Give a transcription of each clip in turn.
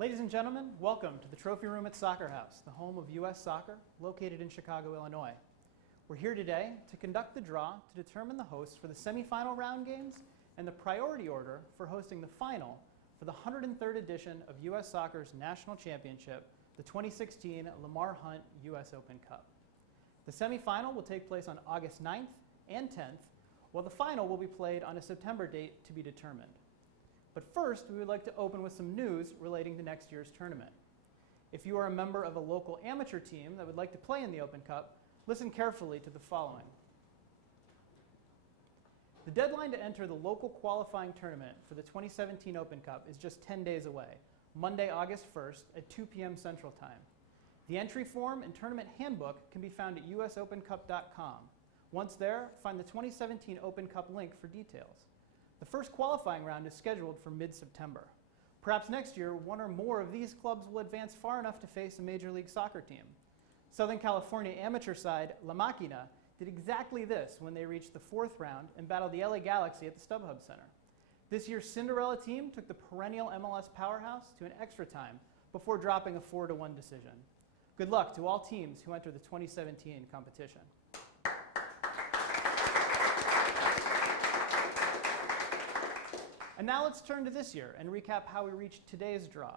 Ladies and gentlemen, welcome to the Trophy Room at Soccer House, the home of U.S. Soccer, located in Chicago, Illinois. We're here today to conduct the draw to determine the hosts for the semifinal round games and the priority order for hosting the final for the 103rd edition of U.S. Soccer's National Championship, the 2016 Lamar Hunt U.S. Open Cup. The semifinal will take place on August 9th and 10th, while the final will be played on a September date to be determined. But first, we would like to open with some news relating to next year's tournament. If you are a member of a local amateur team that would like to play in the Open Cup, listen carefully to the following. The deadline to enter the local qualifying tournament for the 2017 Open Cup is just 10 days away, Monday, August 1st at 2 p.m. Central Time. The entry form and tournament handbook can be found at usopencup.com. Once there, find the 2017 Open Cup link for details. The first qualifying round is scheduled for mid-September. Perhaps next year, one or more of these clubs will advance far enough to face a Major League Soccer team. Southern California amateur side Lamar did exactly this when they reached the fourth round and battled the LA Galaxy at the StubHub Center. This year's Cinderella team took the perennial MLS powerhouse to an extra time before dropping a 4-1 decision. Good luck to all teams who enter the 2017 competition. And now let's turn to this year and recap how we reached today's draw.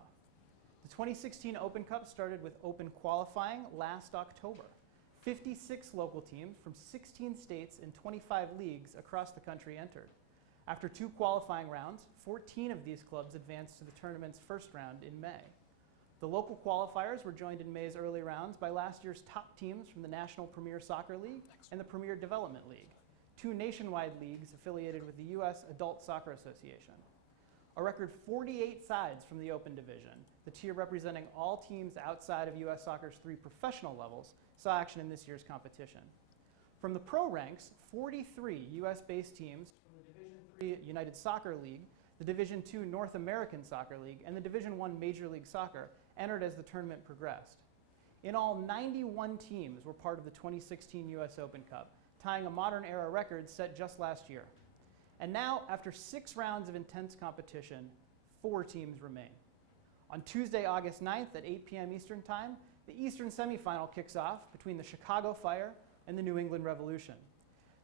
The 2016 Open Cup started with open qualifying last October. 56 local teams from 16 states and 25 leagues across the country entered. After 2 qualifying rounds, 14 of these clubs advanced to the tournament's first round in May. The local qualifiers were joined in May's early rounds by last year's top teams from the National Premier Soccer League and the Premier Development League, 2 nationwide leagues affiliated with the U.S. Adult Soccer Association. A record 48 sides from the Open Division, the tier representing all teams outside of U.S. Soccer's 3 professional levels, saw action in this year's competition. From the pro ranks, 43 U.S.-based teams from the Division III United Soccer League, the Division II North American Soccer League, and the Division I Major League Soccer entered as the tournament progressed. In all, 91 teams were part of the 2016 U.S. Open Cup, tying a modern era record set just last year. And now, after 6 rounds of intense competition, 4 teams remain. On Tuesday, August 9th at 8 p.m. Eastern Time, the Eastern semifinal kicks off between the Chicago Fire and the New England Revolution.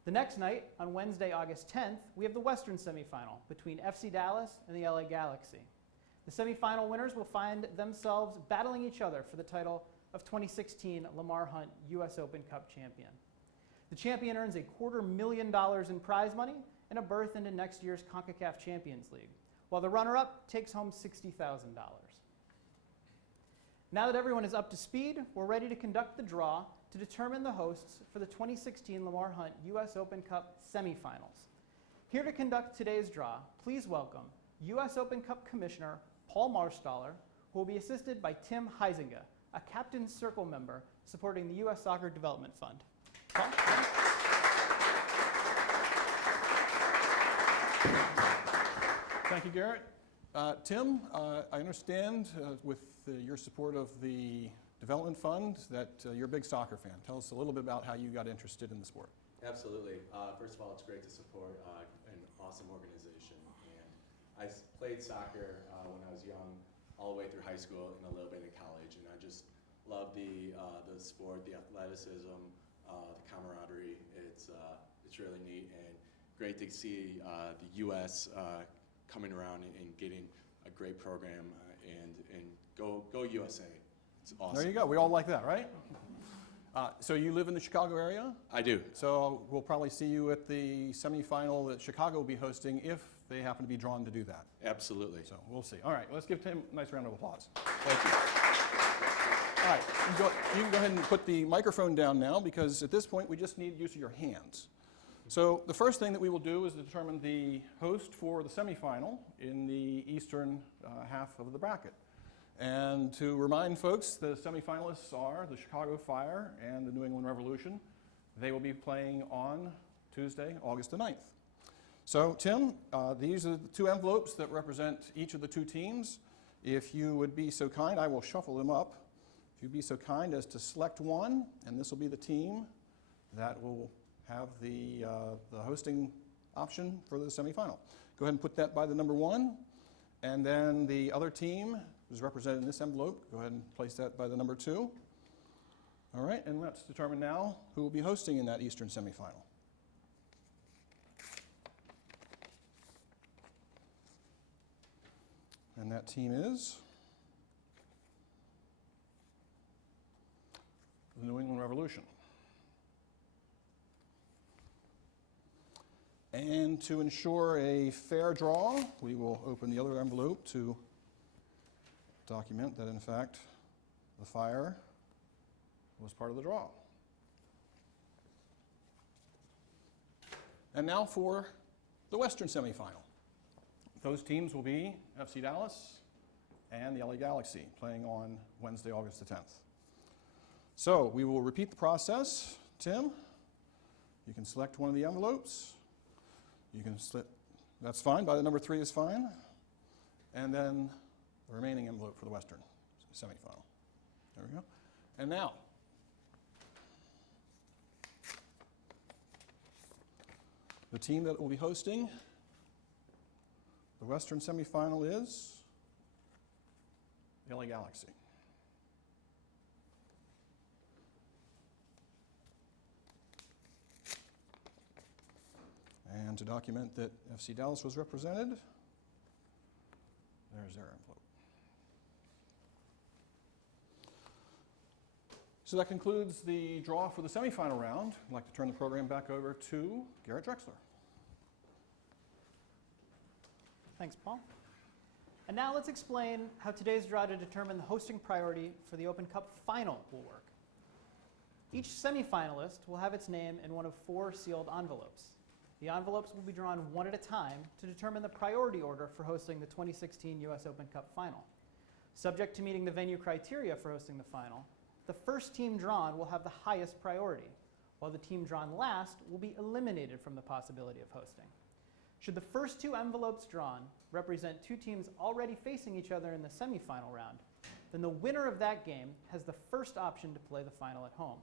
The next night, on Wednesday, August 10th, we have the Western semifinal between FC Dallas and the LA Galaxy. The semifinal winners will find themselves battling each other for the title of 2016 Lamar Hunt U.S. Open Cup champion. The champion earns a $250,000 in prize money and a berth into next year's CONCACAF Champions League, while the runner-up takes home $60,000. Now that everyone is up to speed, we're ready to conduct the draw to determine the hosts for the 2016 Lamar Hunt U.S. Open Cup semifinals. Here to conduct today's draw, please welcome U.S. Open Cup Commissioner Paul Marstaller, who will be assisted by Tim Huizinga, a Captain's Circle member supporting the U.S. Soccer Development Fund. Paul? Thank you, Garrett. Tim, I understand with your support of the Development Fund that you're a big soccer fan. Tell us a little bit about how you got interested in the sport. Absolutely. First of all, it's great to support an awesome organization. And I played soccer when I was young, all the way through high school and a little bit in college. And I just love the sport, the athleticism, the camaraderie. It's really neat and great to see the U.S. Coming around and getting a great program and go USA. It's awesome. There you go. We all like that, right? So you live in the Chicago area? I do. So we'll probably see you at the semifinal that Chicago will be hosting if they happen to be drawn to do that. Absolutely. So we'll see. All right, let's give Tim a nice round of applause. Thank you. All right, you can go ahead and put the microphone down now because at this point we just need use of your hands. So the first thing that we will do is determine the host for the semifinal in the eastern half of the bracket. And to remind folks, the semifinalists are the Chicago Fire and the New England Revolution. They will be playing on Tuesday, August the 9th. So Tim, these are the 2 envelopes that represent each of the 2 teams. If you would be so kind, I will shuffle them up. If you'd be so kind as to select one, and this will be the team that will have the hosting option for the semifinal. Go ahead and put that by the number 1, and then the other team is represented in this envelope. Go ahead and place that by the number 2. All right, and let's determine now who will be hosting in that Eastern semifinal. And that team is the New England Revolution. And to ensure a fair draw, we will open the other envelope to document that, in fact, the fire was part of the draw. And now for the Western semifinal. Those teams will be FC Dallas and the LA Galaxy, playing on Wednesday, August the 10th. So we will repeat the process. Tim, you can select one of the envelopes. You can slip, that's fine, by the number 3 is fine. And then the remaining envelope for the Western semifinal. There we go. And now, the team that will be hosting the Western semifinal is the LA Galaxy. And to document that FC Dallas was represented, there's their envelope. So that concludes the draw for the semifinal round. I'd like to turn the program back over to Garrett Drexler. Thanks, Paul. And now let's explain how today's draw to determine the hosting priority for the Open Cup final will work. Each semifinalist will have its name in one of 4 sealed envelopes. The envelopes will be drawn one at a time to determine the priority order for hosting the 2016 US Open Cup final. Subject to meeting the venue criteria for hosting the final, the first team drawn will have the highest priority, while the team drawn last will be eliminated from the possibility of hosting. Should the first 2 envelopes drawn represent 2 teams already facing each other in the semifinal round, then the winner of that game has the first option to play the final at home.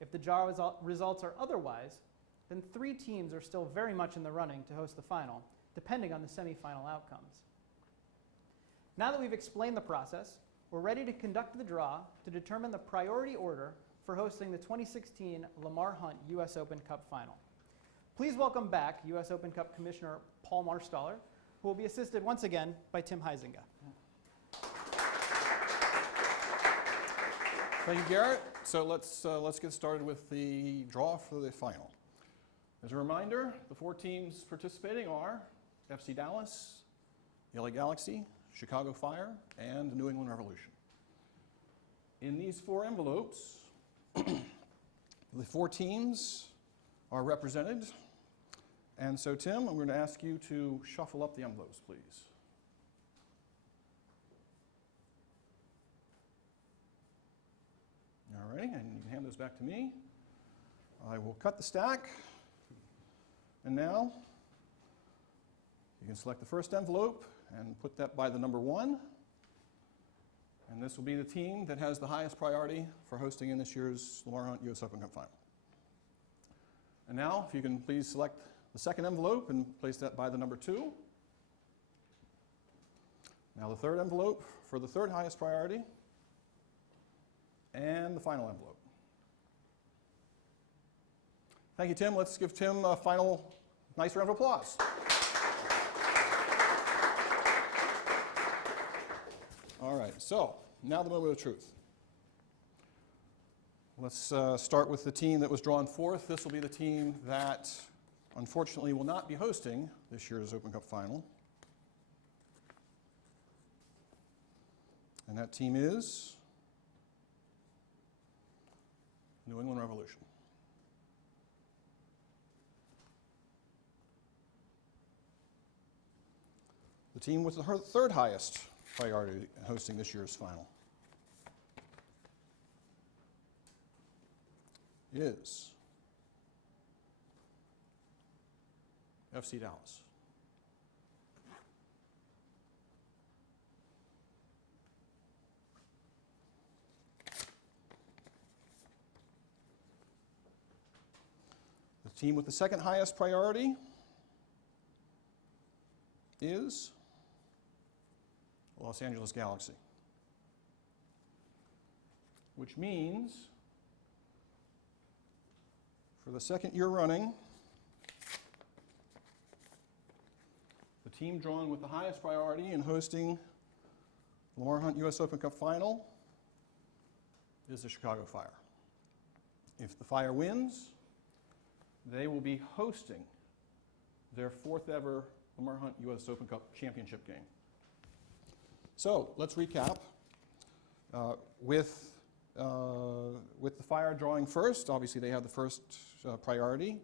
If the draw results are otherwise, then 3 teams are still very much in the running to host the final, depending on the semifinal outcomes. Now that we've explained the process, we're ready to conduct the draw to determine the priority order for hosting the 2016 Lamar Hunt US Open Cup final. Please welcome back US Open Cup Commissioner Paul Marstaller, who will be assisted once again by Tim Huizinga. Thank you, Garrett. So let's get started with the draw for the final. As a reminder, the 4 teams participating are FC Dallas, the LA Galaxy, Chicago Fire, and the New England Revolution. In these 4 envelopes, the 4 teams are represented. And so, Tim, I'm going to ask you to shuffle up the envelopes, please. All right, and you can hand those back to me. I will cut the stack. And now, you can select the first envelope and put that by the number 1. And this will be the team that has the highest priority for hosting in this year's Lamar Hunt US Open Cup final. And now, if you can please select the second envelope and place that by the number 2. Now the third envelope for the third highest priority. And the final envelope. Thank you, Tim. Let's give Tim a final nice round of applause. All right, so now the moment of truth. Let's start with the team that was drawn 4th. This will be the team that unfortunately will not be hosting this year's Open Cup final. And that team is New England Revolution. The team with the third highest priority in hosting this year's final is FC Dallas. The team with the second highest priority is Los Angeles Galaxy. which means for the second year running, the team drawn with the highest priority in hosting the Lamar Hunt U.S. Open Cup Final is the Chicago Fire. If the Fire wins, they will be hosting their 4th ever Lamar Hunt U.S. Open Cup Championship game. So let's recap. With the Fire drawing first, obviously they have the first priority.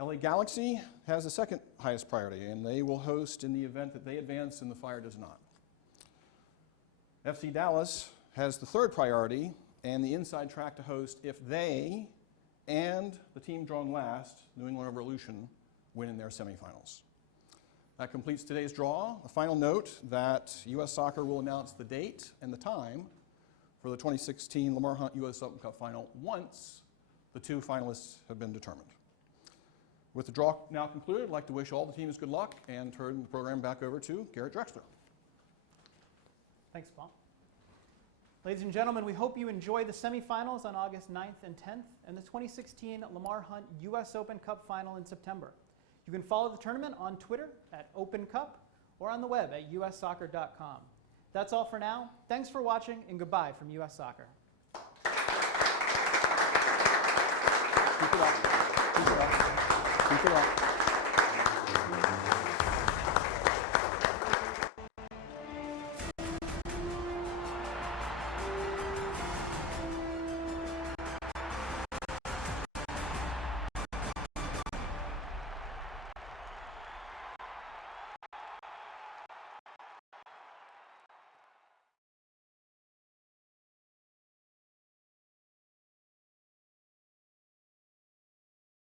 LA Galaxy has the second highest priority, and they will host in the event that they advance and the Fire does not. FC Dallas has the third priority and the inside track to host if they and the team drawn last, New England Revolution, win in their semifinals. That completes today's draw. A final note that U.S. Soccer will announce the date and the time for the 2016 Lamar Hunt U.S. Open Cup Final once the 2 finalists have been determined. With the draw now concluded, I'd like to wish all the teams good luck and turn the program back over to Garrett Drexler. Thanks, Paul. Ladies and gentlemen, we hope you enjoy the semifinals on August 9th and 10th and the 2016 Lamar Hunt U.S. Open Cup Final in September. You can follow the tournament on Twitter at Open Cup or on the web at ussoccer.com. That's all for now. Thanks for watching, and goodbye from U.S. Soccer. Keep it up.